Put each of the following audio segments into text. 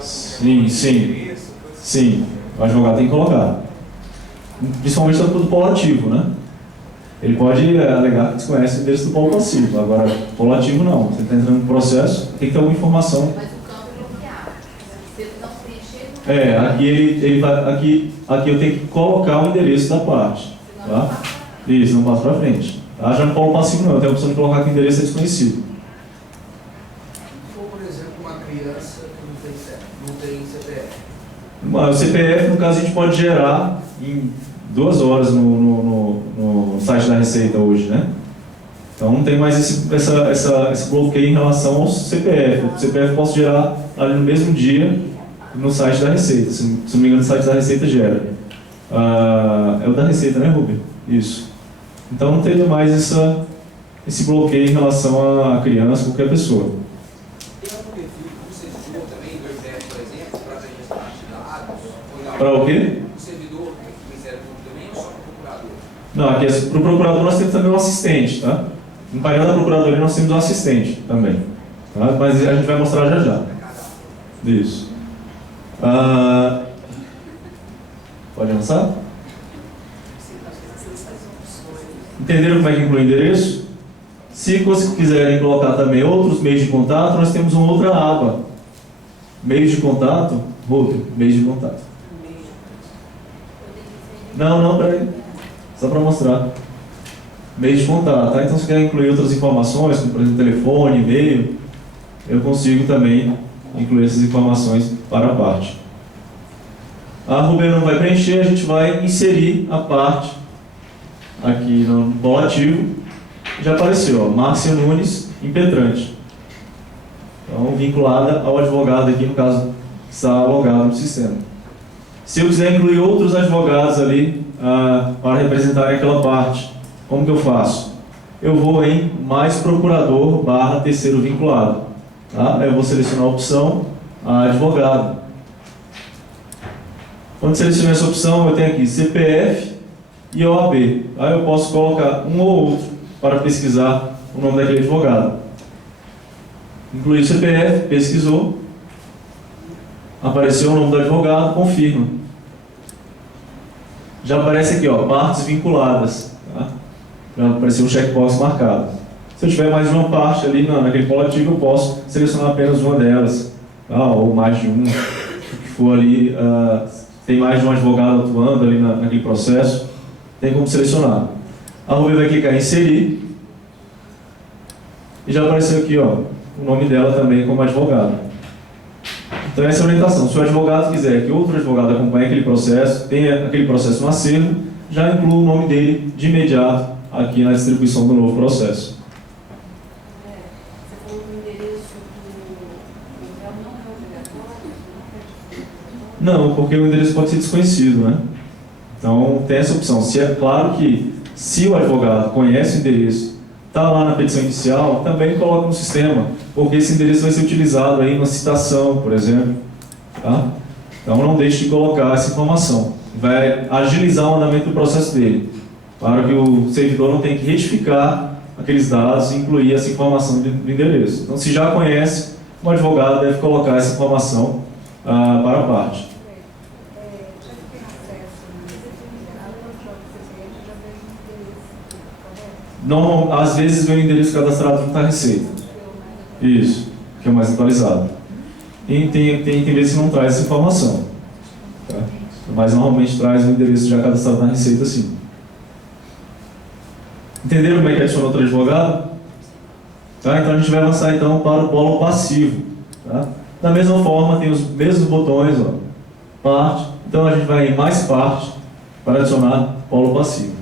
Sim, sim. Sim, o advogado tem que colocar. Principalmente do polo ativo, né? Ele pode alegar que desconhece o endereço do polo passivo. Agora, polo ativo não. Você está entrando no processo, tem que ter alguma informação. Mas o campo é bloqueado. Se ele não preencher... Aqui eu tenho que colocar o endereço da parte. Tá? Isso, não passa para frente. Tá? Já no polo passivo não, eu tenho a opção de colocar que o endereço é desconhecido. Ou, por exemplo, uma criança que não tem CPF. O CPF, no caso, a gente pode gerar em 2 horas no site da Receita hoje, né? Então não tem mais esse bloqueio em relação ao CPF. O CPF eu posso gerar ali no mesmo dia no site da Receita. Se não me engano, o site da Receita gera. É o da Receita, né, Rubem? Isso. Então não teria mais esse bloqueio em relação à criança, qualquer pessoa. Tem algum perfil que você usou também, do IPF, por exemplo, para registrar dados? Para o quê? O servidor do Ministério Público também ou só para o procurador? Não, aqui para o procurador nós temos também um assistente, tá? No painel da Procuradoria nós temos um assistente também. Tá? Mas a gente vai mostrar já já. Isso. Pode avançar? Entenderam como é que inclui o endereço? Se vocês quiserem colocar também outros meios de contato, nós temos uma outra aba. Meios de contato? Meios de contato. Não, peraí. Só para mostrar. Meios de contato, tá? Então se quer incluir outras informações, como por exemplo telefone, e-mail, eu consigo também incluir essas informações para a parte. A Rubem não vai preencher, a gente vai inserir a parte aqui no polo ativo. Já apareceu, ó, Márcia Nunes, impetrante. Então, vinculada ao advogado aqui, no caso, que está logado no sistema. Se eu quiser incluir outros advogados ali para representarem aquela parte, como que eu faço? Eu vou em mais procurador / terceiro vinculado. Tá? Eu vou selecionar a opção advogado. Quando selecionar essa opção, eu tenho aqui CPF e OAB. Aí eu posso colocar um ou outro para pesquisar o nome daquele advogado. Incluir o CPF, pesquisou, apareceu o nome do advogado, confirma. Já aparece aqui, ó, partes vinculadas. Tá? Já apareceu um checkbox marcado. Se eu tiver mais de uma parte ali naquele polo ativo, eu posso selecionar apenas uma delas, tá? Ou mais de um, o que for ali. Tem mais de um advogado atuando ali naquele processo, tem como selecionar. A Rubem vai clicar em inserir e já apareceu aqui, ó, o nome dela também como advogado. Então essa é a orientação. Se o advogado quiser que outro advogado acompanhe aquele processo, tenha aquele processo no acervo, já inclua o nome dele de imediato aqui na distribuição do novo processo. Você falou que o endereço do réu não é obrigatório? Não, porque o endereço pode ser desconhecido, né? Então tem essa opção. Se é claro que se o advogado conhece o endereço, está lá na petição inicial, também coloca no sistema, porque esse endereço vai ser utilizado aí na citação, por exemplo. Tá? Então não deixe de colocar essa informação. Vai agilizar o andamento do processo dele, para que o servidor não tenha que retificar aqueles dados e incluir essa informação do endereço. Então, se já conhece, o advogado deve colocar essa informação para a parte. Não, às vezes vem o endereço cadastrado junto à Receita. Isso, que é o mais atualizado. E tem vezes que não traz essa informação. Tá? Mas normalmente traz o endereço já cadastrado na Receita, sim. Entenderam como é que adiciona outro advogado? Tá? Então a gente vai avançar então para o polo passivo. Tá? Da mesma forma, tem os mesmos botões, ó, parte. Então a gente vai em mais parte para adicionar polo passivo.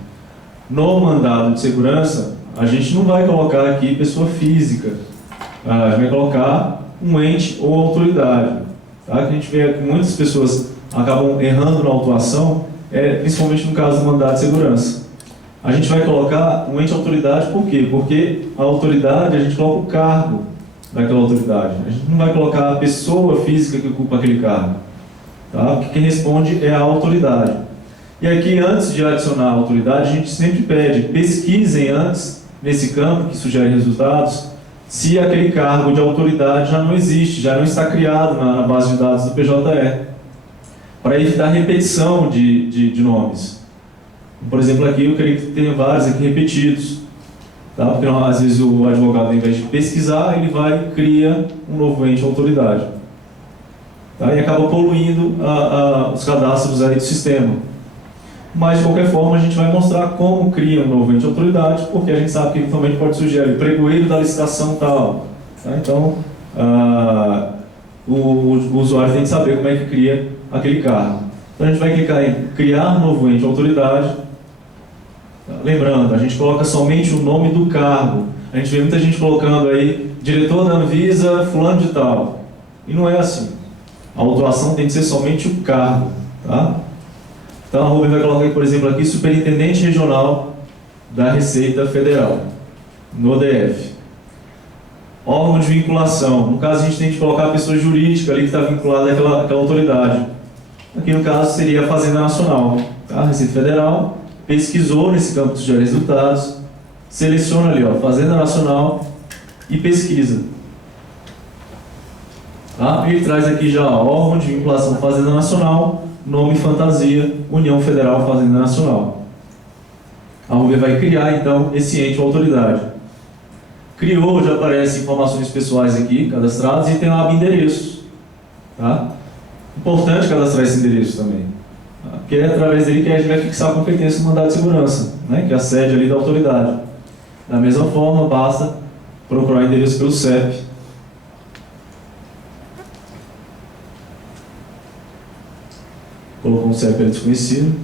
No mandado de segurança, a gente não vai colocar aqui pessoa física. A gente vai colocar um ente ou autoridade. Tá? Que a gente vê que muitas pessoas acabam errando na autuação, principalmente no caso do mandado de segurança. A gente vai colocar um ente autoridade, por quê? Porque a autoridade, a gente coloca o cargo daquela autoridade. A gente não vai colocar a pessoa física que ocupa aquele cargo. Tá? Porque quem responde é a autoridade. E aqui, antes de adicionar a autoridade, a gente sempre pede, pesquisem antes, nesse campo que sugere resultados, se aquele cargo de autoridade já não existe, já não está criado na base de dados do PJE, para evitar repetição de nomes. Por exemplo, aqui eu queria que tenha vários aqui repetidos, tá? Porque às vezes o advogado, ao invés de pesquisar, ele vai e cria um novo ente autoridade, tá? E acaba poluindo os cadastros aí do sistema. Mas, de qualquer forma, a gente vai mostrar como cria um novo ente autoridade, porque a gente sabe que eventualmente pode surgir ali, pregoeiro da licitação tal, tá? Então, o usuário tem que saber como é que cria aquele cargo. Então, a gente vai clicar em criar novo ente autoridade. Lembrando, a gente coloca somente o nome do cargo. A gente vê muita gente colocando aí, diretor da Anvisa, fulano de tal. E não é assim. A autuação tem que ser somente o cargo, tá? Então a Ruby vai colocar, por exemplo, aqui, Superintendente Regional da Receita Federal, no DF. Órgão de vinculação. No caso, a gente tem que colocar a pessoa jurídica ali que está vinculada àquela autoridade. Aqui, no caso, seria a Fazenda Nacional, tá? Receita Federal. Pesquisou nesse campo de resultados, seleciona ali, ó, Fazenda Nacional e pesquisa. Tá? Ele traz aqui já ó, órgão de vinculação Fazenda Nacional, nome fantasia, União Federal Fazenda Nacional. A Ruby vai criar então esse ente ou autoridade. Criou, já aparecem informações pessoais aqui, cadastradas, e tem uma aba endereço. Tá? Importante cadastrar esse endereço também. Porque é através dele que a gente vai fixar a competência do mandado de segurança, né? Que é a sede ali da autoridade. Da mesma forma, basta procurar o endereço pelo CEP. Colocou um CEP ali desconhecido.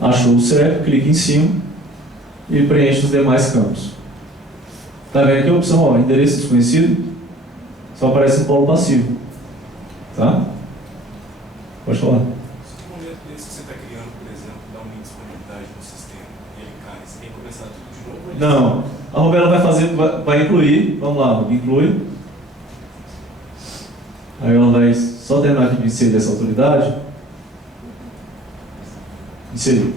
Achou o CEP, clica em cima e preenche os demais campos. Está vendo aqui a opção, ó, endereço desconhecido, só aparece no polo passivo. Tá? Pode falar. Se no momento desse que você está criando, por exemplo, dá uma indisponibilidade no sistema e ele cai, você tem que começar tudo de novo? Não. A Rubela vai fazer, vai incluir, vamos lá, inclui. Aí ela vai só terminar aqui de inserir essa autoridade. Inserir.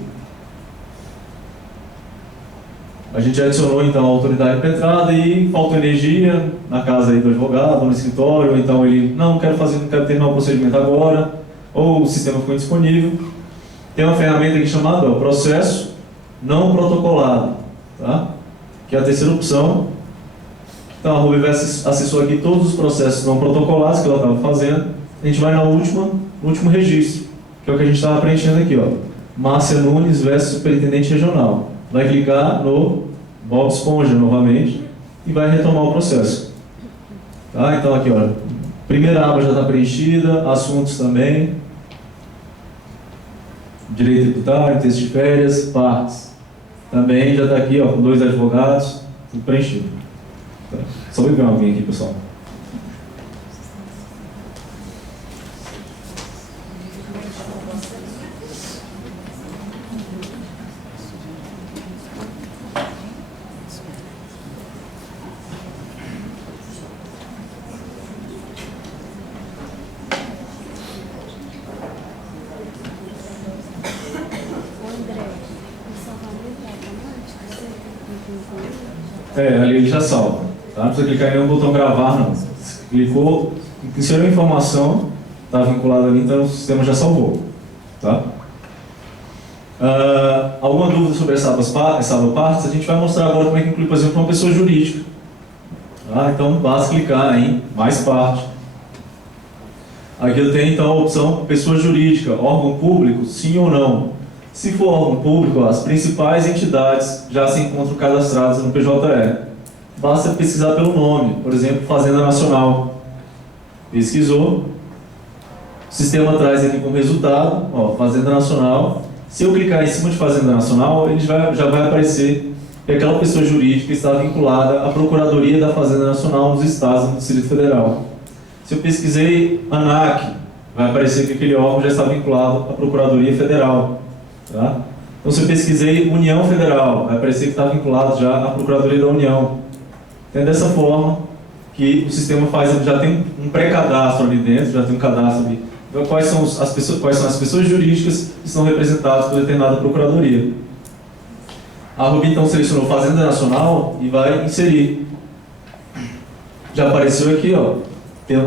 A gente adicionou então a autoridade impetrada e faltou energia na casa aí do advogado, no escritório, ou então ele, não quero terminar o procedimento agora, ou o sistema ficou indisponível. Tem uma ferramenta aqui chamada ó, processo não protocolado, tá? Que é a terceira opção. Então a Ruby acessou aqui todos os processos não protocolados que ela estava fazendo. A gente vai no último registro, que é o que a gente estava preenchendo aqui, ó. Márcia Nunes versus Superintendente Regional. Vai clicar no Bob Esponja novamente e vai retomar o processo. Tá? Então aqui, ó, primeira aba já está preenchida, assuntos também, direito tributário, texto de férias, partes. Também já está aqui, ó, com 2 advogados, tudo preenchido. Tá? Só vou ver alguém aqui, pessoal. Ali ele já salva, tá? Não precisa clicar em nenhum botão gravar, não. Clicou, inseriu a informação, está vinculado ali, então o sistema já salvou, tá? Alguma dúvida sobre essa aba partes? A gente vai mostrar agora como é que inclui, por exemplo, uma pessoa jurídica. Tá? Então basta clicar em mais parte. Aqui eu tenho então a opção pessoa jurídica, órgão público, sim ou não. Se for órgão público, as principais entidades já se encontram cadastradas no PJE. Basta pesquisar pelo nome, por exemplo, Fazenda Nacional. Pesquisou, o sistema traz aqui como resultado, ó, Fazenda Nacional. Se eu clicar em cima de Fazenda Nacional, ele já vai aparecer que aquela pessoa jurídica está vinculada à Procuradoria da Fazenda Nacional nos estados do Distrito Federal. Se eu pesquisei ANAC, vai aparecer que aquele órgão já está vinculado à Procuradoria Federal. Tá? Então, se eu pesquisei União Federal, vai aparecer que está vinculado já à Procuradoria da União. Então, é dessa forma que o sistema já tem um pré-cadastro ali dentro, já tem um cadastro ali. Então, quais são as pessoas jurídicas que são representadas por determinada Procuradoria. A Ruby então selecionou Fazenda Nacional e vai inserir. Já apareceu aqui, ó.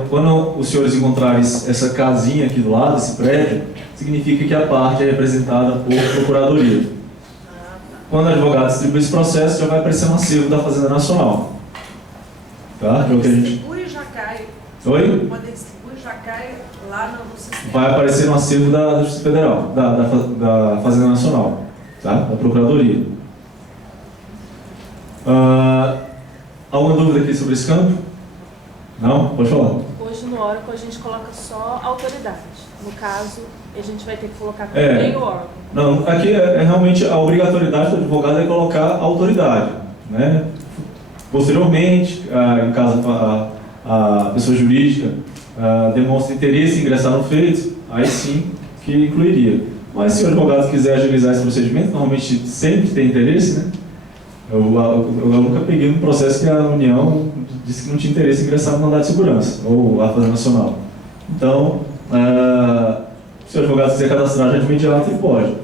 Quando os senhores encontrarem essa casinha aqui do lado, esse prédio, significa que a parte é representada por Procuradoria. Quando o advogado distribui esse processo, já vai aparecer um acervo da Fazenda Nacional. Tá? Que é o que a gente... Distribui e já cai. Oi? Quando ele distribui, já cai lá no sistema. Vai aparecer no acervo da Justiça Federal, da Fazenda Nacional, tá? Da Procuradoria. Alguma dúvida aqui sobre esse campo? Não? Pode falar. Hoje no Oracle a gente coloca só autoridade. No caso, a gente vai ter que colocar também o órgão. Não, aqui é realmente a obrigatoriedade do advogado é colocar autoridade, né? Posteriormente, em caso a pessoa jurídica demonstra interesse em ingressar no feito, aí sim que incluiria. Mas se o advogado quiser agilizar esse procedimento, normalmente sempre tem interesse, né? Eu nunca peguei um processo que a União disse que não tinha interesse em ingressar no mandado de segurança, ou a Fazenda Nacional. Então, se o advogado quiser cadastrar já de imediato, ele pode.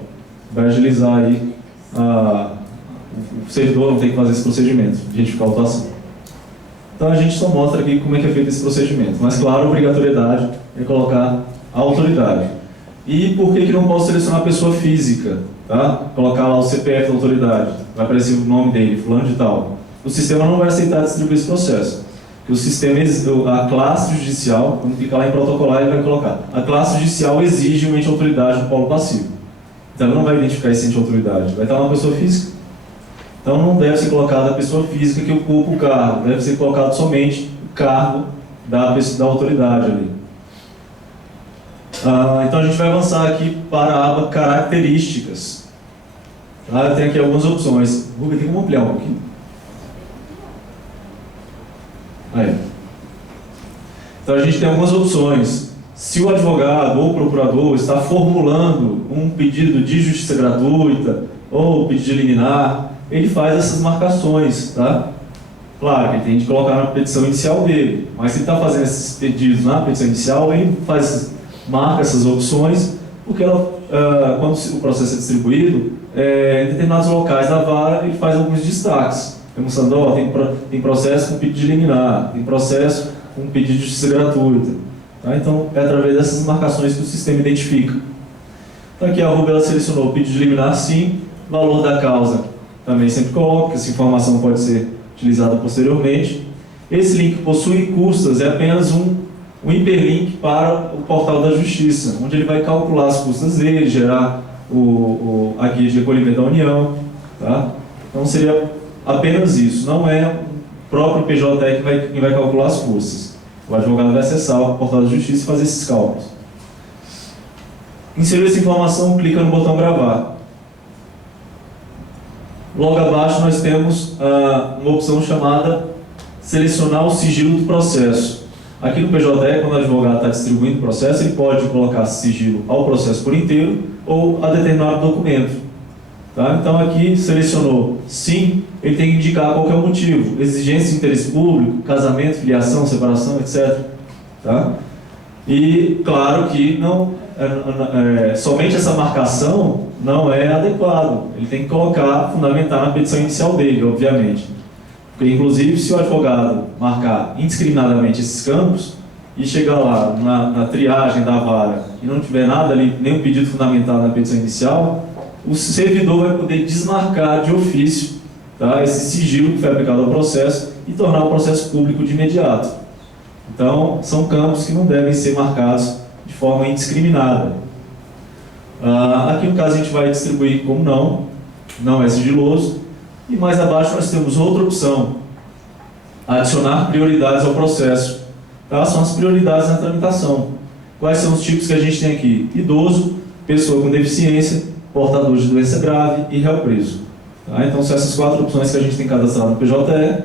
Vai agilizar aí, o servidor não tem que fazer esse procedimento de identificar a autuação. Então a gente só mostra aqui como é que é feito esse procedimento. Mas claro, a obrigatoriedade é colocar a autoridade. E por que não posso selecionar a pessoa física? Tá? Colocar lá o CPF da autoridade, vai aparecer o nome dele, fulano de tal. O sistema não vai aceitar distribuir esse processo. Porque o sistema, a classe judicial, quando clicar lá em protocolar, ele vai colocar. A classe judicial exige um ente autoridade no polo passivo. Então ele não vai identificar esse ente autoridade, vai estar uma pessoa física. Então não deve ser colocada a pessoa física que ocupa o cargo, deve ser colocado somente o cargo da autoridade ali. Então a gente vai avançar aqui para a aba Características. Tem aqui algumas opções. Rubem, tem como ampliar um pouquinho? Aí. Então a gente tem algumas opções. Se o advogado ou o procurador está formulando um pedido de justiça gratuita ou pedido de liminar, ele faz essas marcações, tá? Claro, ele tem que colocar na petição inicial dele, mas se ele está fazendo esses pedidos na petição inicial, ele marca essas opções, porque quando o processo é distribuído, em determinados locais da vara, ele faz alguns destaques. Mostrando, tem processo com pedido de liminar, tem processo com pedido de justiça gratuita. Tá? Então, é através dessas marcações que o sistema identifica. Então, aqui a Rubem selecionou o pedido de liminar, sim. Valor da causa também sempre coloca, essa informação pode ser utilizada posteriormente. Esse link possui custas, é apenas um hiperlink para o portal da Justiça, onde ele vai calcular as custas dele, gerar a guia de recolhimento da União. Tá? Então, seria apenas isso, não é o próprio PJ que vai calcular as custas. O advogado vai acessar o portal da Justiça e fazer esses cálculos. Inseriu essa informação, clica no botão gravar. Logo abaixo nós temos uma opção chamada selecionar o sigilo do processo. Aqui no PJ, quando o advogado está distribuindo o processo, ele pode colocar sigilo ao processo por inteiro ou a determinado documento. Tá? Então aqui selecionou sim, ele tem que indicar qual que é o motivo, exigência de interesse público, casamento, filiação, separação, etc. Tá? E claro que somente essa marcação não é adequado, ele tem que fundamentar na petição inicial dele, obviamente. Porque inclusive se o advogado marcar indiscriminadamente esses campos e chegar lá na triagem da vara e não tiver nada ali, nenhum pedido fundamentado na petição inicial, o servidor vai poder desmarcar de ofício, tá, esse sigilo que foi aplicado ao processo e tornar o processo público de imediato. Então, são campos que não devem ser marcados de forma indiscriminada. Aqui no caso a gente vai distribuir como não é sigiloso. E mais abaixo nós temos outra opção, adicionar prioridades ao processo. Tá? São as prioridades na tramitação. Quais são os tipos que a gente tem aqui? Idoso, pessoa com deficiência, portador de doença grave e réu preso. Tá? Então são essas 4 opções que a gente tem cadastrado no PJE.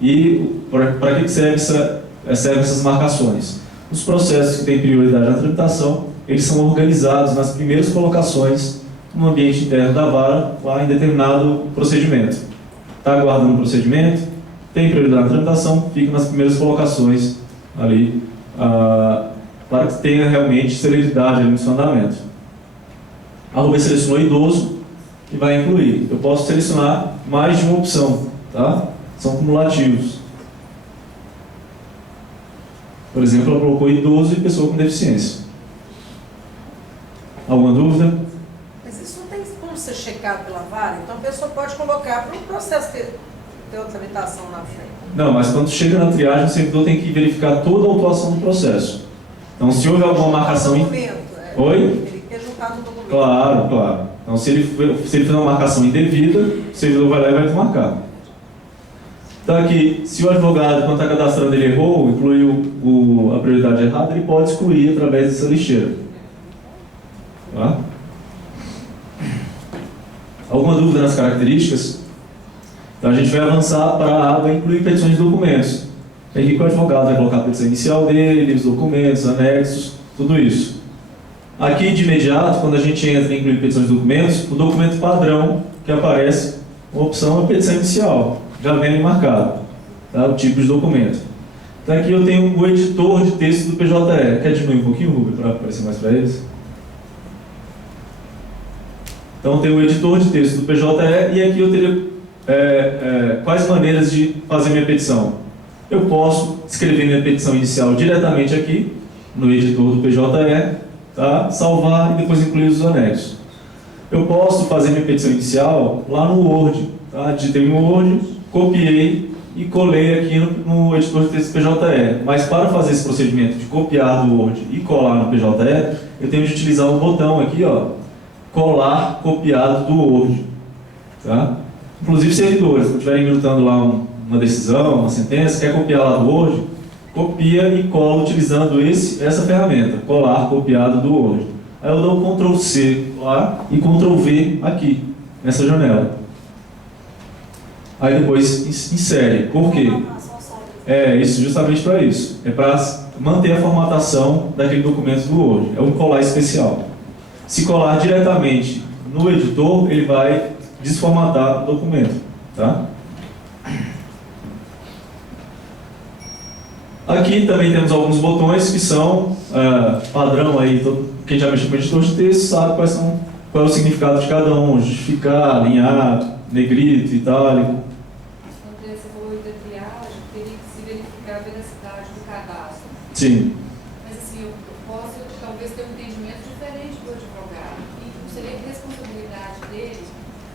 E para que servem essas marcações? Os processos que têm prioridade na tramitação, eles são organizados nas primeiras colocações no ambiente interno da vara, lá em determinado procedimento. Está aguardando o procedimento, tem prioridade na tramitação, fica nas primeiras colocações ali, para que tenha realmente celeridade no seu andamento. A Rubem selecionou idoso, e vai incluir. Eu posso selecionar mais de uma opção, tá? São cumulativos. Por exemplo, ela colocou idoso e pessoa com deficiência. Alguma dúvida? Mas isso não tem como ser checado pela vara? Então a pessoa pode colocar para o processo ter outra tramitação na frente. Não, mas quando chega na triagem, o servidor tem que verificar toda a autuação do processo. Então, se houve alguma marcação... Documento, Oi? Ele quer juntar no documento. Claro, claro. Então, se ele fizer uma marcação indevida, o servidor vai lá e vai desmarcar. Então, aqui, se o advogado, quando está cadastrando, ele errou, incluiu a prioridade errada, ele pode excluir através dessa lixeira. Tá? Alguma dúvida nas características? Então, a gente vai avançar para a aba incluir petições de documentos. Aqui que o advogado vai colocar a petição inicial dele, os documentos, anexos, tudo isso. Aqui, de imediato, quando a gente entra em incluir petições de documentos, o documento padrão que aparece, a opção é a petição inicial. Já vem ali marcado, tá? O tipo de documento. Então aqui eu tenho o editor de texto do PJE. Quer diminuir um pouquinho, Rubio, para aparecer mais para eles? Então tem o editor de texto do PJE e aqui eu teria quais maneiras de fazer minha petição. Eu posso escrever minha petição inicial diretamente aqui, no editor do PJE, tá? Salvar e depois incluir os anexos. Eu posso fazer minha petição inicial lá no Word, tá? Digitei no Word, copiei e colei aqui no editor de texto PJE. Mas para fazer esse procedimento de copiar do Word e colar no PJE, eu tenho de utilizar um botão aqui, ó, colar copiado do Word. Tá? Inclusive servidores, se estiverem minutando lá uma decisão, uma sentença, quer copiar lá do Word, copia e cola utilizando essa ferramenta, colar copiado do Word. Aí eu dou Ctrl C lá e Ctrl V aqui, nessa janela. Aí depois insere. Por quê? Isso justamente para isso. É para manter a formatação daquele documento do Word. É um colar especial. Se colar diretamente no editor, ele vai desformatar o documento. Tá? Aqui também temos alguns botões que são padrão aí. Quem já mexeu com editor de texto sabe qual é o significado de cada um. Justificar, alinhar, negrito, itálico. André, você falou da triagem, teria que se verificar a veracidade do cadastro. Sim. Mas assim, eu posso talvez ter um entendimento diferente do advogado. E não seria responsabilidade dele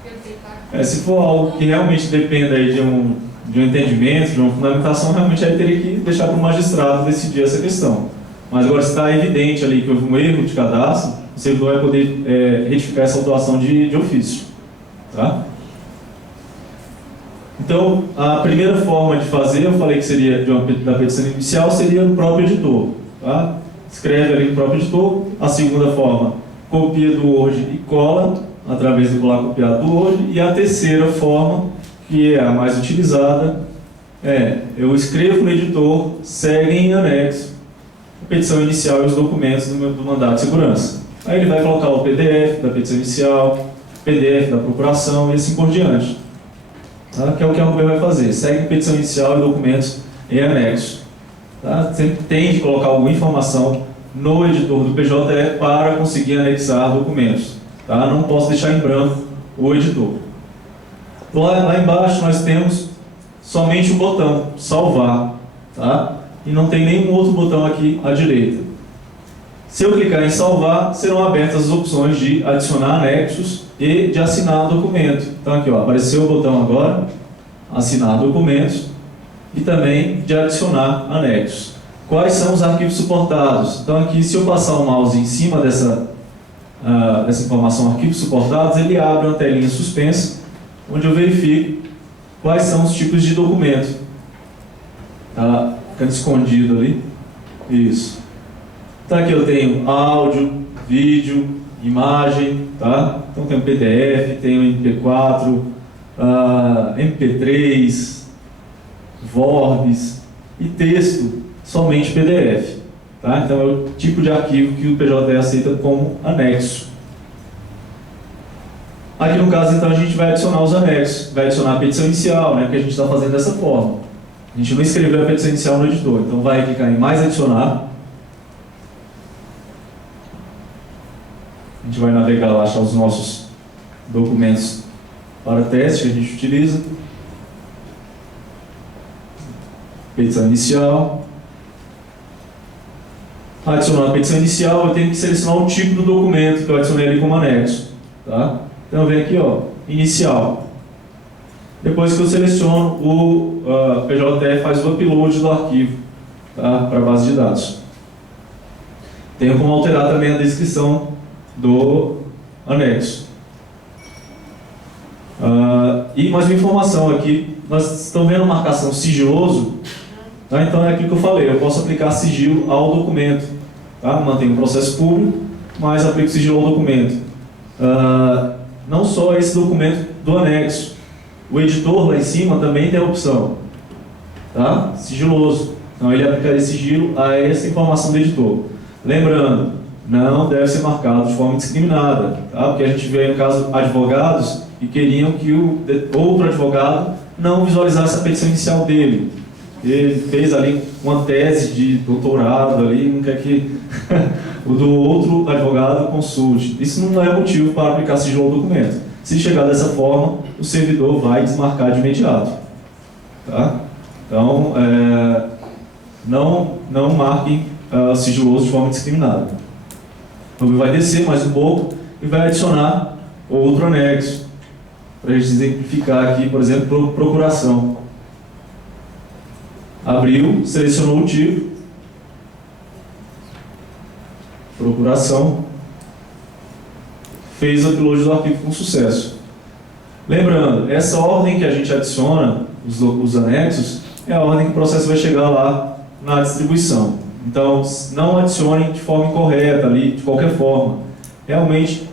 pelo que ele está... Se for algo que realmente dependa aí de um entendimento, de uma fundamentação, realmente aí teria que deixar para o magistrado decidir essa questão. Mas agora, se está evidente ali que houve um erro de cadastro, o servidor vai poder retificar essa autuação de ofício. Tá? Então, a primeira forma de fazer, eu falei que seria da petição inicial, seria no próprio editor. Tá? Escreve ali no próprio editor. A segunda forma, copia do Word e cola, através do colar copiado do Word. E a terceira forma, que é a mais utilizada, eu escrevo no editor, segue em anexo, a petição inicial e os documentos do mandado de segurança. Aí ele vai colocar o PDF da petição inicial, PDF da procuração e assim por diante. Tá? Que é o que a UB vai fazer. Segue petição inicial e documentos em anexo. Tá? Sempre tem de colocar alguma informação no editor do PJE para conseguir anexar documentos. Tá? Não posso deixar em branco o editor. Lá embaixo nós temos somente o botão salvar. Tá? E não tem nenhum outro botão aqui à direita. Se eu clicar em salvar, serão abertas as opções de adicionar anexos e de assinar documento. Então aqui, ó, apareceu o botão agora, assinar documentos, e também de adicionar anexos. Quais são os arquivos suportados? Então aqui, se eu passar o mouse em cima dessa informação, arquivos suportados, ele abre uma telinha suspensa, onde eu verifico quais são os tipos de documento. Tá ficando escondido ali. Isso. Então aqui eu tenho áudio, vídeo, imagem, tá? Então tem o PDF, tem o MP4, MP3, VORBs e texto, somente PDF. Tá? Então é o tipo de arquivo que o PJE aceita como anexo. Aqui no caso, então, a gente vai adicionar os anexos, vai adicionar a petição inicial, né, que a gente está fazendo dessa forma. A gente não escreveu a petição inicial no editor, então vai clicar em mais adicionar. A gente vai navegar lá, achar os nossos documentos para teste que a gente utiliza. Petição inicial. Adicionar a petição inicial, eu tenho que selecionar o tipo do documento que eu adicionei ali como anexo. Tá? Então, eu venho aqui, ó, inicial. Depois que eu seleciono, o PJTF faz o upload do arquivo, tá? Para a base de dados. Tenho como alterar também a descrição do anexo. E mais uma informação aqui, nós estamos vendo a marcação sigiloso, tá? Então é aquilo que eu falei, eu posso aplicar sigilo ao documento, tá? Mantenho o processo público, mas aplico sigilo ao documento. Não só esse documento do anexo, o editor lá em cima também tem a opção, tá? Sigiloso, então ele aplicaria sigilo a essa informação do editor. Lembrando, não deve ser marcado de forma discriminada, tá? Porque a gente vê no caso advogados e queriam que o outro advogado não visualizasse a petição inicial dele. Ele fez ali uma tese de doutorado ali, não quer que o do outro advogado consulte. Isso não é motivo para aplicar sigilo ao documento. Se chegar dessa forma, o servidor vai desmarcar de imediato, tá? Então, não marquem sigiloso de forma discriminada. Então, vai descer mais um pouco e vai adicionar outro anexo. Para a gente exemplificar aqui, por exemplo, procuração. Abriu, selecionou o tipo. Procuração. Fez o upload do arquivo com sucesso. Lembrando, essa ordem que a gente adiciona, os anexos, é a ordem que o processo vai chegar lá na distribuição. Então, não adicionem de forma incorreta ali, de qualquer forma. Realmente,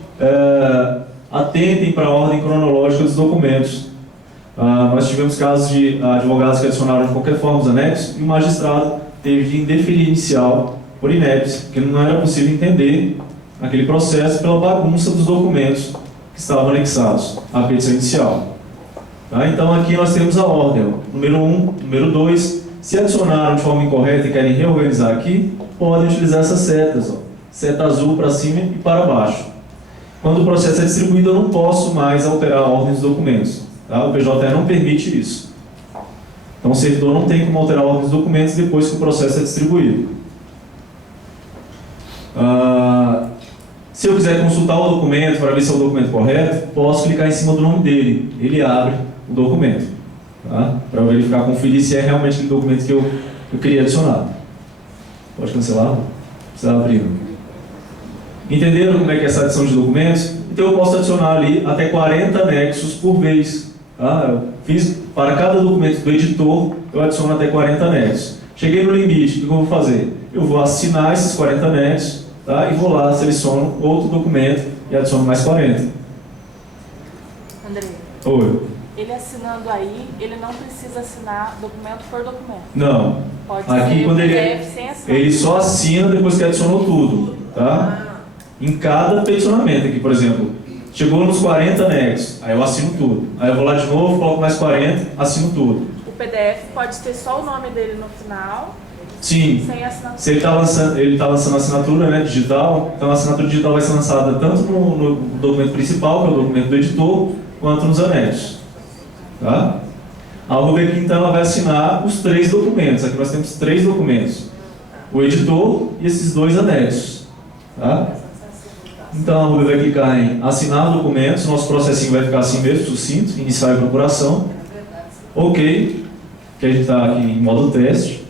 atentem para a ordem cronológica dos documentos. Nós tivemos casos de advogados que adicionaram de qualquer forma os anexos e o magistrado teve de indeferir inicial por inépcia, porque não era possível entender aquele processo pela bagunça dos documentos que estavam anexados à petição inicial. Tá? Então aqui nós temos a ordem, ó. Número 1, número 2. Se adicionaram de forma incorreta e querem reorganizar aqui, podem utilizar essas setas, ó. Seta azul para cima e para baixo. Quando o processo é distribuído, eu não posso mais alterar a ordem dos documentos. Tá? O PJE não permite isso. Então o servidor não tem como alterar a ordem dos documentos depois que o processo é distribuído. Se eu quiser consultar o documento para ver se é o documento correto, posso clicar em cima do nome dele. Ele abre o documento. Tá? Para verificar, conferir se é realmente aquele documento que eu queria adicionar. Pode cancelar? Precisa abrir. Entenderam como é que é essa adição de documentos? Então eu posso adicionar ali até 40 anexos por vez. Tá? Eu fiz para cada documento do editor, eu adiciono até 40 anexos. Cheguei no limite, o que eu vou fazer? Eu vou assinar esses 40 anexos, tá? E vou lá, seleciono outro documento e adiciono mais 40. André, Oi. ele assinando aí, ele não precisa assinar documento por documento. Não. Pode Aqui ser quando PDF sem assinar. ele só assina depois que adicionou tudo, tá? Em cada peticionamento aqui, por exemplo, chegou nos 40 anexos, aí eu assino tudo. Aí eu vou lá de novo, coloco mais 40, assino tudo. O PDF pode ter só o nome dele no final, Sim. sem assinatura. Se ele está lançando assinatura, né, digital, então a assinatura digital vai ser lançada tanto no documento principal, que é o documento do editor, quanto nos anexos. Tá? A Rubric, então, ela vai assinar os 3 documentos. Aqui nós temos 3 documentos. O editor e esses 2 anexos. Tá? Então a Rubric vai clicar em assinar documentos, nosso processinho vai ficar assim mesmo, sucinto, iniciar a procuração. Ok, que a gente está aqui em modo teste.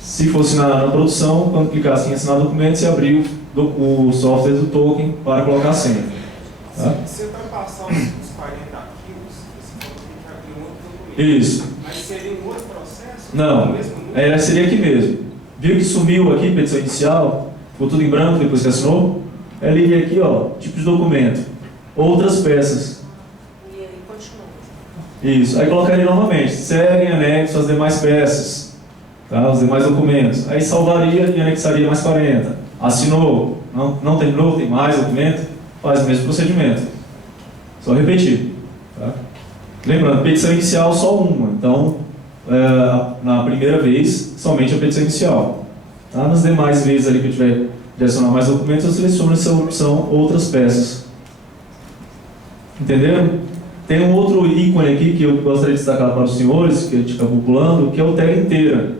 Se fosse na produção, quando clicar assim em assinar documentos, você abrir o software do token para colocar a senha. Tá? Se você vai passar os 40 arquivos, você falou que vai abrir um outro documento. Isso. Mas seria um outro processo? Não, O mesmo número? seria aqui mesmo. Viu que sumiu aqui, petição inicial, ficou tudo em branco depois que assinou? Ele iria aqui, ó, tipo de documento, outras peças. E ele continua. Isso, aí colocaria novamente, seguem anexo as demais peças, tá? Os demais documentos. Aí salvaria e anexaria mais 40. Assinou, não terminou, tem mais documento, faz o mesmo procedimento. Só repetir. Tá? Lembrando, petição inicial só uma, então na primeira vez somente a petição inicial. Tá? Nas demais vezes ali que eu tiver de adicionar mais documentos, eu seleciono essa opção outras peças. Entenderam? Tem um outro ícone aqui que eu gostaria de destacar para os senhores, que a gente acabou pulando, que é o tela inteira.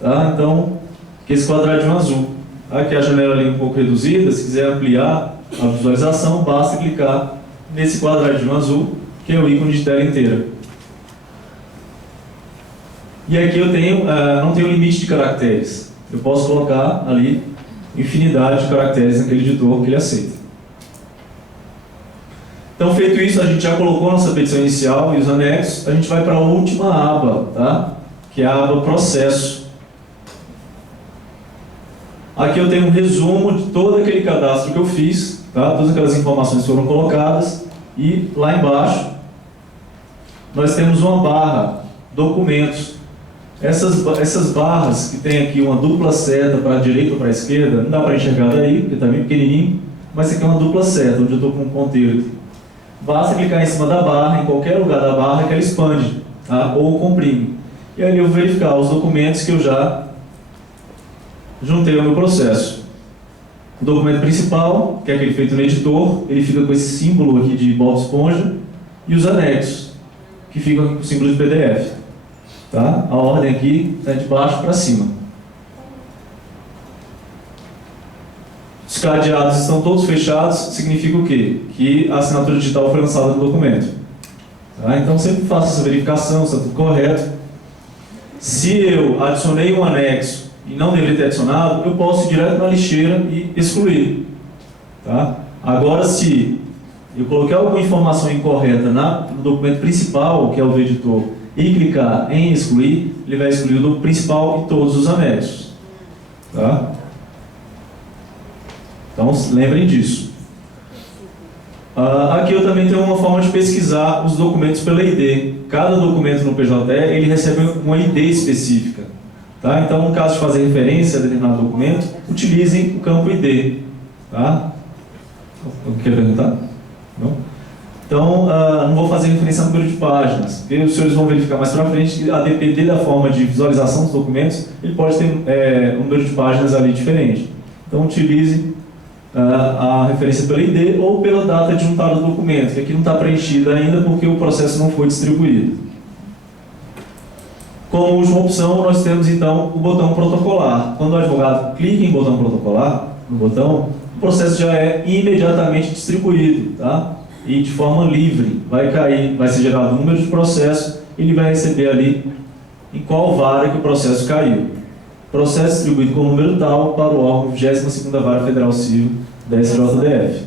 Tá? Então, que é esse quadradinho azul. Aqui a janela ali um pouco reduzida, se quiser ampliar a visualização, basta clicar nesse quadradinho azul, que é o ícone de tela inteira. E aqui eu não tenho limite de caracteres. Eu posso colocar ali infinidade de caracteres naquele editor que ele aceita. Então, feito isso, a gente já colocou a nossa petição inicial e os anexos. A gente vai para a última aba, tá? Que é a aba Processo. Aqui eu tenho um resumo de todo aquele cadastro que eu fiz, tá? Todas aquelas informações foram colocadas. E lá embaixo, nós temos uma barra, Documentos. Essas barras que tem aqui uma dupla seta para a direita ou para a esquerda, não dá para enxergar daí, porque está bem pequenininho, mas isso aqui é uma dupla seta, onde eu estou com um ponteiro aqui. Basta clicar em cima da barra, em qualquer lugar da barra, que ela expande, tá? Ou comprime. E aí eu vou verificar os documentos que eu já juntei ao meu processo. O documento principal, que é aquele feito no editor, ele fica com esse símbolo aqui de Bob Esponja, e os anexos, que ficam com o símbolo de PDF. Tá? A ordem aqui é de baixo para cima. Os cadeados estão todos fechados, significa o quê? Que a assinatura digital foi lançada no documento. Tá? Então sempre faço essa verificação, se está tudo correto. Se eu adicionei um anexo e não deveria ter adicionado, eu posso ir direto na lixeira e excluir. Tá? Agora, se eu coloquei alguma informação incorreta no documento principal, que é o do editor, e clicar em excluir, ele vai excluir o documento principal e todos os anexos. Tá? Então, lembrem disso. Aqui eu também tenho uma forma de pesquisar os documentos pela ID. Cada documento no PJE, ele recebe uma ID específica. Tá? Então, no caso de fazer referência a determinado documento, utilizem o campo ID. Tá? Quer perguntar? Não? Então, não vou fazer referência ao número de páginas, porque os senhores vão verificar mais para frente que, a depender da forma de visualização dos documentos, ele pode ter um número de páginas ali diferente. Então, utilize a referência pela ID ou pela data de juntar do documento, que aqui não está preenchida ainda porque o processo não foi distribuído. Como última opção, nós temos então o botão protocolar. Quando o advogado clica em botão protocolar, no botão, o processo já é imediatamente distribuído, tá? E de forma livre, vai ser gerado o número de processo e ele vai receber ali em qual vara que o processo caiu. Processo distribuído com número tal para o órgão 22ª Vara Federal Civil da SJDF.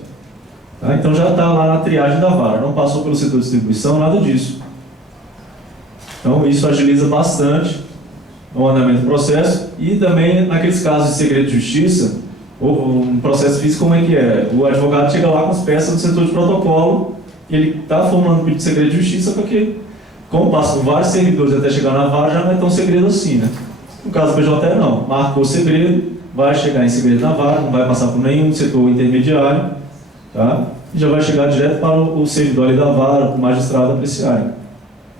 Tá? Então já está lá na triagem da vara, não passou pelo setor de distribuição, nada disso. Então isso agiliza bastante o andamento do processo e também naqueles casos de segredo de justiça, um processo físico como é que é? O advogado chega lá com as peças do setor de protocolo e ele está formulando um pedido de segredo de justiça porque, como passa por vários servidores até chegar na vara, já não é tão segredo assim, né? No caso do PJE não, marcou o segredo, vai chegar em segredo na vara, não vai passar por nenhum setor intermediário, tá? E já vai chegar direto para o servidor ali da vara, para o magistrado apreciar.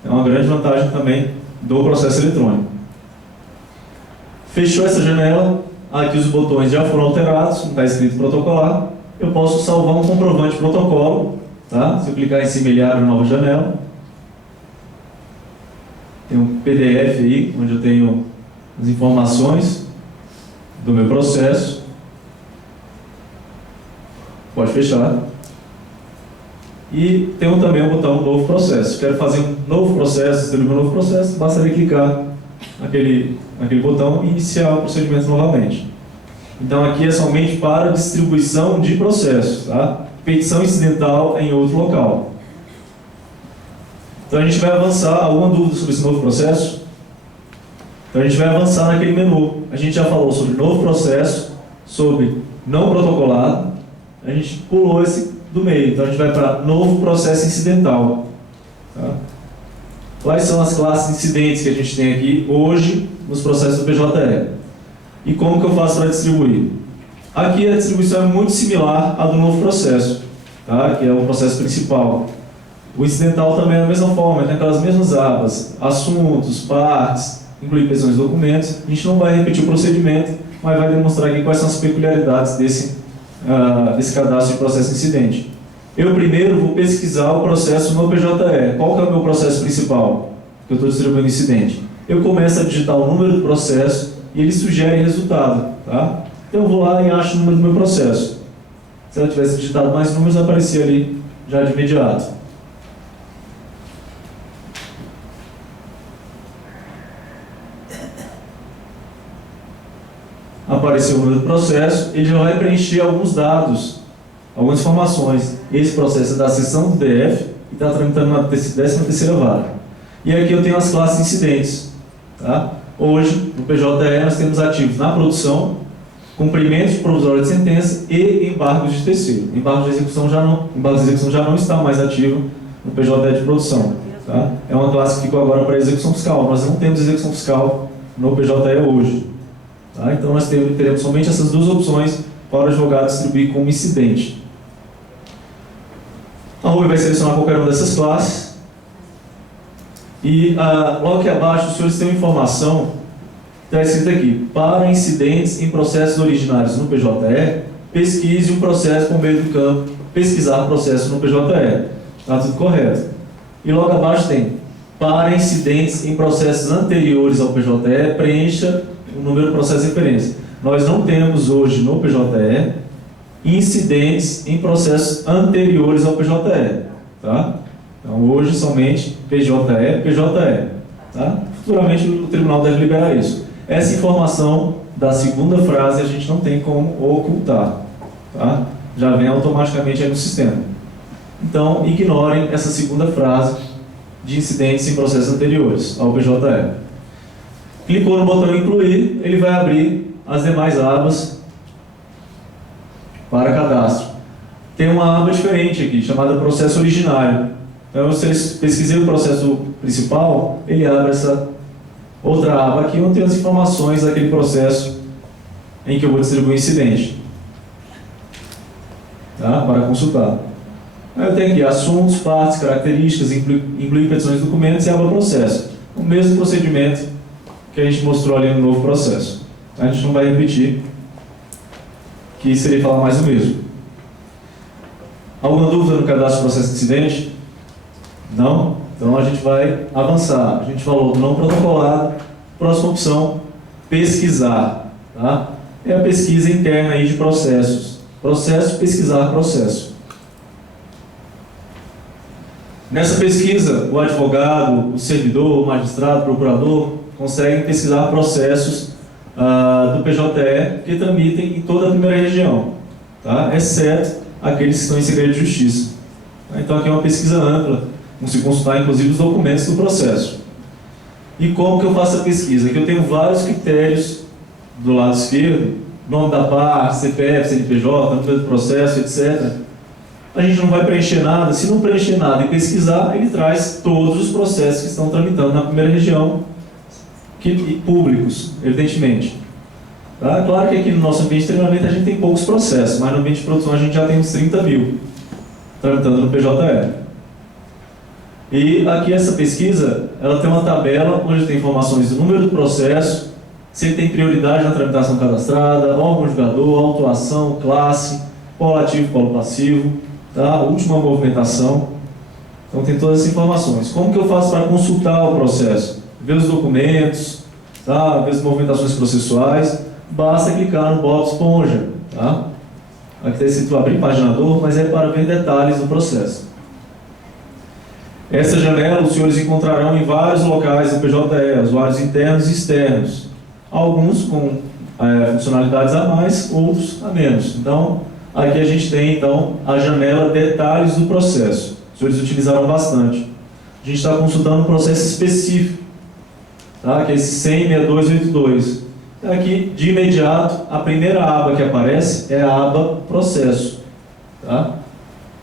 É uma grande vantagem também do processo eletrônico. Fechou essa janela, aqui os botões já foram alterados, não está escrito protocolar. Eu posso salvar um comprovante de protocolo, tá? Se eu clicar em cima, ele abre uma nova janela. Tem um PDF aí, onde eu tenho as informações do meu processo. Pode fechar. E tem também o botão Novo Processo. Quero fazer um novo processo, distribuir um novo processo, basta clicar naquele botão e iniciar o procedimento novamente. Então aqui é somente para distribuição de processos, tá? Petição incidental em outro local. Então a gente vai avançar. Alguma dúvida sobre esse novo processo? Então a gente vai avançar naquele menu. A gente já falou sobre novo processo, sobre não protocolado. A gente pulou esse do meio. Então a gente vai para novo processo incidental. Tá? Quais são as classes de incidentes que a gente tem aqui hoje nos processos do PJE? E como que eu faço para distribuir? Aqui a distribuição é muito similar à do novo processo, tá? Que é o processo principal. O incidental também é da mesma forma, tem aquelas mesmas abas, assuntos, partes, incluir petições e documentos. A gente não vai repetir o procedimento, mas vai demonstrar aqui quais são as peculiaridades desse cadastro de processo incidente. Eu primeiro vou pesquisar o processo no PJE. Qual que é o meu processo principal que eu estou distribuindo incidente? Eu começo a digitar o número do processo e ele sugere resultado. Tá? Então eu vou lá e acho o número do meu processo. Se eu tivesse digitado mais números, aparecia ali já de imediato. Apareceu o número do processo, ele já vai preencher alguns dados, algumas informações. Esse processo é da seção do DF e está tramitando na 13ª vara. E aqui eu tenho as classes incidentes. Tá? Hoje, no PJE, nós temos ativos na produção, cumprimento de provisório de sentença e embargos de terceiro. Embargos de execução já não está mais ativo no PJE de produção. Tá? É uma classe que ficou agora para execução fiscal. Nós não temos execução fiscal no PJE hoje. Tá? Então nós teremos somente essas duas opções para o advogado distribuir como incidente. A RUB vai selecionar qualquer uma dessas classes. E logo aqui abaixo os senhores têm uma informação, está escrito aqui: para incidentes em processos originários no PJE, pesquise um processo por meio do campo, pesquisar processo no PJE. Está tudo correto. E logo abaixo tem: para incidentes em processos anteriores ao PJE, preencha o número do processo de referência. Nós não temos hoje no PJE incidentes em processos anteriores ao PJE. Tá? Então hoje somente PJE. Tá? Futuramente o tribunal deve liberar isso. Essa informação da segunda frase a gente não tem como ocultar. Tá? Já vem automaticamente aí no sistema. Então ignorem essa segunda frase de incidentes em processos anteriores ao PJE. Clicou no botão incluir, ele vai abrir as demais abas para cadastro. Tem uma aba diferente aqui, chamada processo originário. Então, se eu pesquisei o processo principal, ele abre essa outra aba aqui, onde tem as informações daquele processo em que eu vou distribuir o incidente. Tá? Para consultar. Aí eu tenho aqui assuntos, partes, características, incluir petições de documentos e aba processo. O mesmo procedimento que a gente mostrou ali no novo processo. A gente não vai repetir, que seria falar mais o mesmo. Alguma dúvida no cadastro do processo de incidente? Não? Então a gente vai avançar. A gente falou do não protocolado. Próxima opção, pesquisar. Tá? É a pesquisa interna aí de processos. Processo, pesquisar processo. Nessa pesquisa, o advogado, o servidor, o magistrado, o procurador conseguem pesquisar processos do PJE que tramitem em toda a primeira região, tá? Exceto aqueles que estão em segredo de justiça. Tá? Então aqui é uma pesquisa ampla, vão se consultar inclusive os documentos do processo. E como que eu faço a pesquisa? Aqui eu tenho vários critérios do lado esquerdo, nome da parte, CPF, CNPJ, número do processo, etc. A gente não vai preencher nada. Se não preencher nada e pesquisar, ele traz todos os processos que estão tramitando na primeira região, públicos, evidentemente. Tá? Claro que aqui no nosso ambiente de treinamento a gente tem poucos processos, mas no ambiente de produção a gente já tem uns 30 mil tramitando no PJE. E aqui essa pesquisa, ela tem uma tabela onde tem informações do número do processo, se ele tem prioridade na tramitação cadastrada, órgão julgador, autuação, classe, polo ativo, polo passivo, tá? Última movimentação. Então tem todas as informações. Como que eu faço para consultar o processo? Ver os documentos, tá? Ver as movimentações processuais, basta clicar no botão esponja. Tá? Aqui está escrito abrir paginador, mas é para ver detalhes do processo. Essa janela os senhores encontrarão em vários locais do PJE, usuários internos e externos. Alguns com funcionalidades a mais, outros a menos. Então, aqui a gente tem então a janela detalhes do processo. Os senhores utilizaram bastante. A gente está consultando um processo específico, tá? Que é esse 100.6282. Aqui, de imediato, a primeira aba que aparece é a aba processo. Tá?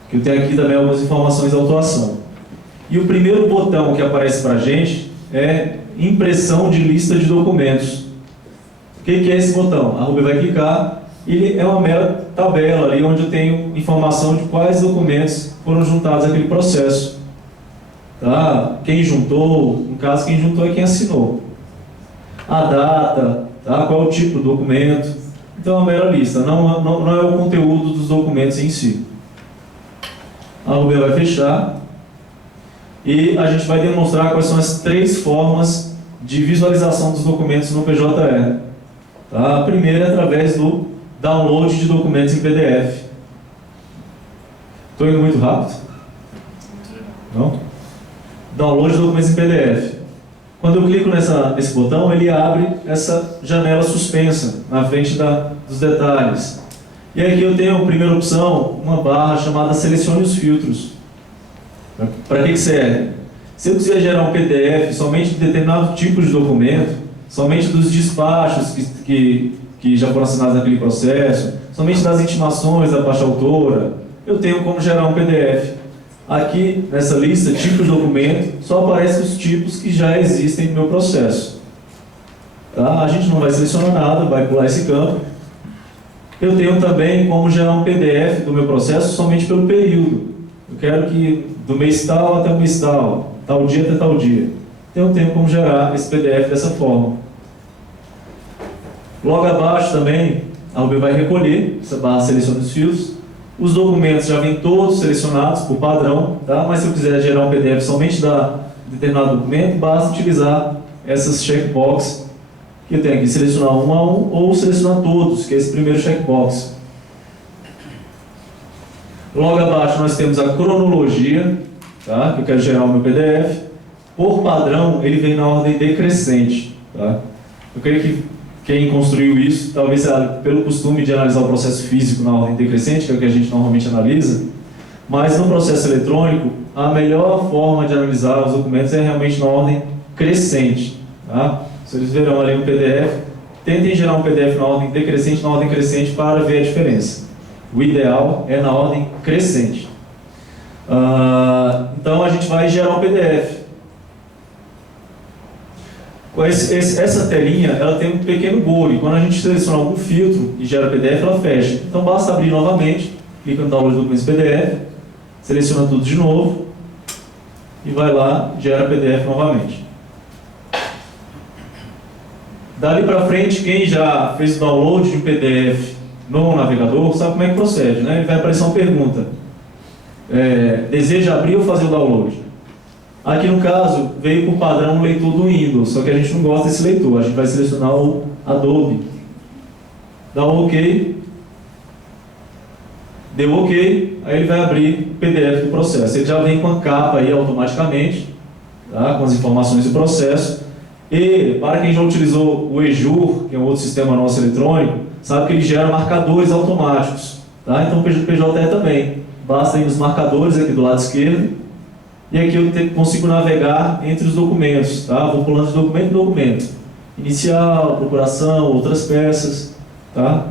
Que eu tenho aqui também algumas informações da autuação. E o primeiro botão que aparece para a gente é impressão de lista de documentos. O que é esse botão? A RUB vai clicar, ele é uma mera tabela ali onde eu tenho informação de quais documentos foram juntados àquele processo. Tá? Quem juntou, no caso quem juntou é quem assinou. A data, tá? Qual é o tipo do documento. Então é uma mera lista, não é o conteúdo dos documentos em si. A Rubia vai fechar e a gente vai demonstrar quais são as 3 formas de visualização dos documentos no PJE. Tá? A primeira é através do download de documentos em PDF. Estou indo muito rápido? Não? Download de documentos em PDF. Quando eu clico nesse botão, ele abre essa janela suspensa na frente dos detalhes. E aqui eu tenho a primeira opção, uma barra chamada Selecione os filtros. Para que serve? Se eu quiser gerar um PDF somente de determinado tipo de documento, somente dos despachos que já foram assinados naquele processo, somente das intimações da parte autora, eu tenho como gerar um PDF. Aqui, nessa lista, tipos de documento, só aparecem os tipos que já existem no meu processo. Tá? A gente não vai selecionar nada, vai pular esse campo. Eu tenho também como gerar um PDF do meu processo somente pelo período. Eu quero que do mês tal até o mês tal dia até tal dia. Então eu tenho como gerar esse PDF dessa forma. Logo abaixo também, a Rubia vai recolher, essa barra seleciona os fios. Os documentos já vêm todos selecionados por padrão, tá? Mas se eu quiser gerar um PDF somente de determinado documento, basta utilizar essas checkbox que eu tenho aqui, selecionar um a um ou selecionar todos, que é esse primeiro checkbox. Logo abaixo nós temos a cronologia, tá? Que eu quero gerar o meu PDF. Por padrão, ele vem na ordem decrescente, tá? Eu creio que quem construiu isso, talvez pelo costume de analisar o processo físico na ordem decrescente, que é o que a gente normalmente analisa, mas no processo eletrônico, a melhor forma de analisar os documentos é realmente na ordem crescente. Tá? Vocês verão ali no PDF, tentem gerar um PDF na ordem decrescente, na ordem crescente, para ver a diferença. O ideal é na ordem crescente. Então a gente vai gerar um PDF. Essa telinha, ela tem um pequeno bolo, e quando a gente seleciona algum filtro e gera PDF, ela fecha. Então basta abrir novamente, clica no download de documentos PDF, seleciona tudo de novo, e vai lá, gera PDF novamente. Dali para frente, quem já fez o download de um PDF no navegador, sabe como é que procede, né? Ele vai aparecer uma pergunta. Deseja abrir ou fazer o download? Aqui no caso, veio por padrão um leitor do Windows, só que a gente não gosta desse leitor, a gente vai selecionar o Adobe. Dá um OK. Deu OK, aí ele vai abrir o PDF do processo. Ele já vem com a capa aí automaticamente, tá? Com as informações do processo. E, para quem já utilizou o Ejur, que é um outro sistema nosso eletrônico, sabe que ele gera marcadores automáticos. Tá? Então o PJE também. Basta ir nos marcadores aqui do lado esquerdo, e aqui eu consigo navegar entre os documentos, tá? Vou pulando de documento em documento. Inicial, procuração, outras peças, tá?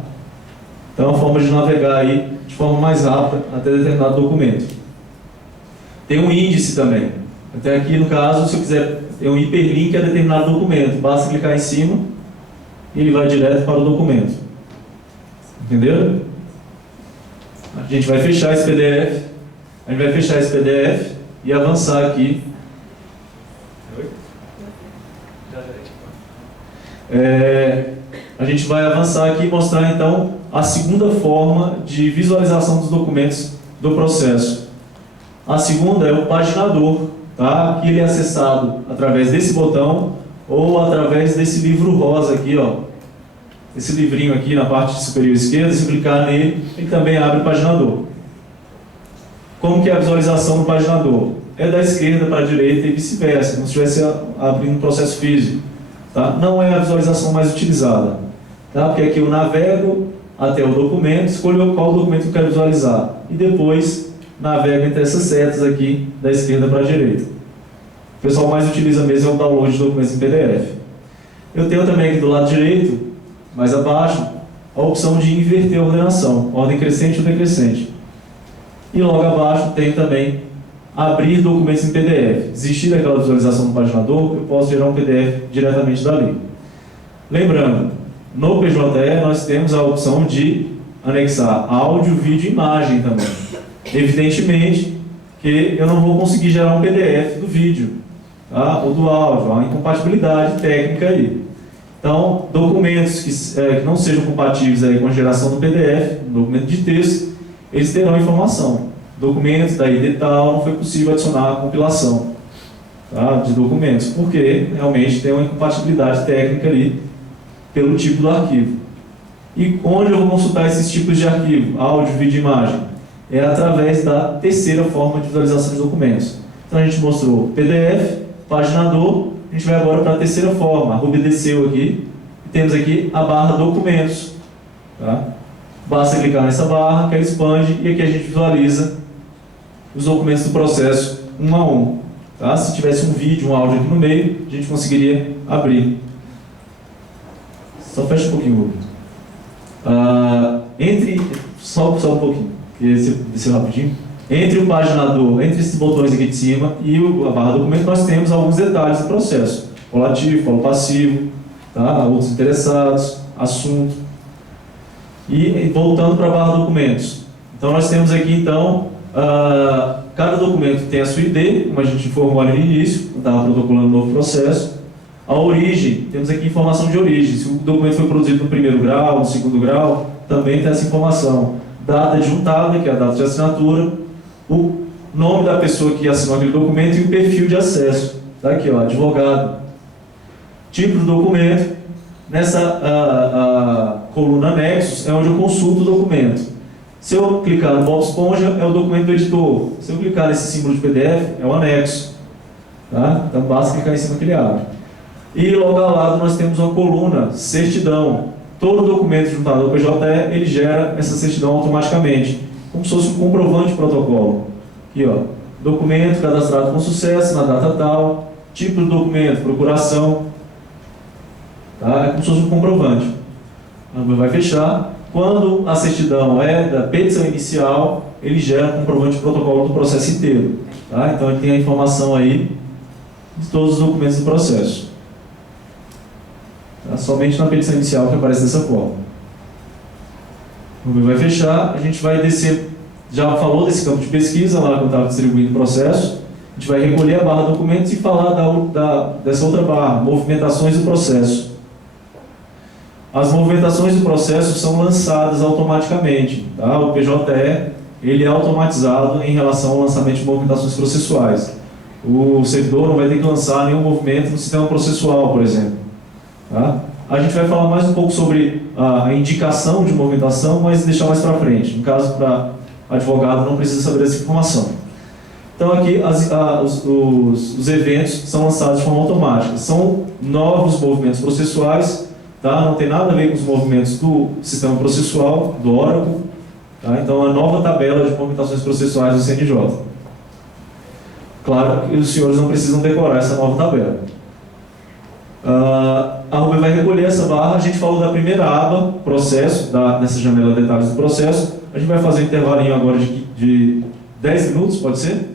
Então é uma forma de navegar aí de forma mais rápida até determinado documento. Tem um índice também. Até aqui no caso, se eu quiser ter um hiperlink a determinado documento, basta clicar em cima e ele vai direto para o documento. Entenderam? A gente vai fechar esse PDF. E avançar aqui. A gente vai avançar aqui e mostrar então a segunda forma de visualização dos documentos do processo. A segunda é o paginador, tá? Que ele é acessado através desse botão ou através desse livro rosa aqui, ó. Esse livrinho aqui na parte superior esquerda, se clicar nele, ele também abre o paginador. Como que é a visualização do paginador? É da esquerda para a direita e vice-versa, como se estivesse abrindo um processo físico. Tá? Não é a visualização mais utilizada. Tá? Porque aqui eu navego até o documento, escolho qual documento que eu quero visualizar. E depois navego entre essas setas aqui, da esquerda para a direita. O pessoal mais utiliza mesmo é o download de documentos em PDF. Eu tenho também aqui do lado direito, mais abaixo, a opção de inverter a ordenação, ordem crescente ou decrescente. E logo abaixo tem também abrir documentos em PDF. Existir aquela visualização do paginador, eu posso gerar um PDF diretamente dali. Lembrando, no PJE nós temos a opção de anexar áudio, vídeo e imagem também. Evidentemente que eu não vou conseguir gerar um PDF do vídeo, tá? Ou do áudio, há uma incompatibilidade técnica aí. Então, documentos que não sejam compatíveis aí com a geração do PDF, documento de texto, eles terão informação. documentos da ID tal, não foi possível adicionar a compilação, tá, de documentos, porque realmente tem uma incompatibilidade técnica ali pelo tipo do arquivo. E onde eu vou consultar esses tipos de arquivo, áudio, vídeo e imagem? É através da terceira forma de visualização de documentos. Então a gente mostrou PDF, paginador, a gente vai agora para a terceira forma, a Ruby desceu aqui, e temos aqui a barra documentos. Tá? Basta clicar nessa barra, que ela expande, e aqui a gente visualiza os documentos do processo um a um. Tá? Se tivesse um vídeo, um áudio aqui no meio, a gente conseguiria abrir. Só fecha um pouquinho, Ruby. Só um pouquinho, que desceu rapidinho. Entre o paginador, entre esses botões aqui de cima e a barra documento, nós temos alguns detalhes do processo. Polo ativo, polo passivo, tá? Outros interessados, assunto. E voltando para a barra documentos. Então nós temos aqui, então, cada documento tem a sua ID, como a gente informou ali no início, estava protocolando um novo processo. A origem, temos aqui informação de origem. Se o documento foi produzido no primeiro grau, no segundo grau, também tem essa informação. Data adjuntada, que é a data de assinatura, o nome da pessoa que assinou aquele documento e o perfil de acesso. Está aqui, ó, advogado. Tipo do documento. Nessa coluna anexos é onde eu consulto o documento. Se eu clicar no Bob Esponja, é o documento do editor. Se eu clicar nesse símbolo de PDF, é o anexo. Tá? Então basta clicar em cima que ele abre. E logo ao lado nós temos uma coluna, certidão. Todo documento juntado ao PJE, ele gera essa certidão automaticamente, como se fosse um comprovante de protocolo. Aqui, ó, documento cadastrado com sucesso, na data tal, tipo do documento, procuração. Tá? É como se fosse um comprovante. Vai fechar. Quando a certidão é da petição inicial, ele gera um comprovante de protocolo do processo inteiro. Tá? Então ele tem a informação aí de todos os documentos do processo. Tá? Somente na petição inicial que aparece dessa forma. Vai fechar, a gente vai descer, já falou desse campo de pesquisa lá quando estava distribuindo o processo, a gente vai recolher a barra documentos e falar dessa outra barra, movimentações do processo. As movimentações do processo são lançadas automaticamente. Tá? O PJE ele é automatizado em relação ao lançamento de movimentações processuais. O servidor não vai ter que lançar nenhum movimento no sistema processual, por exemplo. Tá? A gente vai falar mais um pouco sobre a indicação de movimentação, mas deixar mais para frente. No caso, para advogado, não precisa saber dessa informação. Então, aqui, os eventos são lançados de forma automática. São novos movimentos processuais, tá? Não tem nada a ver com os movimentos do sistema processual, do Oracle. Tá? Então, a nova tabela de movimentações processuais do CNJ. Claro que os senhores não precisam decorar essa nova tabela. A Ruby vai recolher essa barra. A gente falou da primeira aba, processo, nessa janela de detalhes do processo. A gente vai fazer um intervalinho agora de 10 minutos, pode ser?